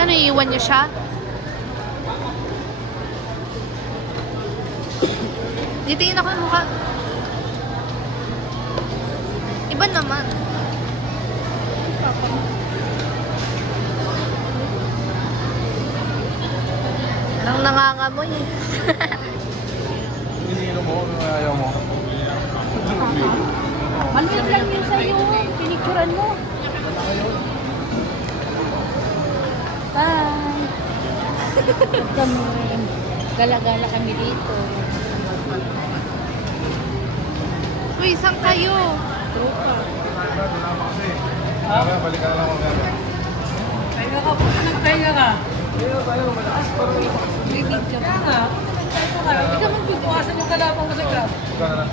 Ano, iiwan niyo siya? Ditingin ako ng mukha. Iba naman. Parang nangangamoy eh. Iniinom mo, ayaw mo. Maliit lang yun sa'yo. Pinicturan mo. Bye. Kami, gala-gala kami dito. Uy, saan kayo? Tropa. Kaya balik ka na lang magana. Pahinga ka po. Nagpahinga ka. Kaya tayo, malakas parang Bibig ka. Kaya nga. Hindi ka magbubukasan yung kalapang mo sa club. Ika na lang.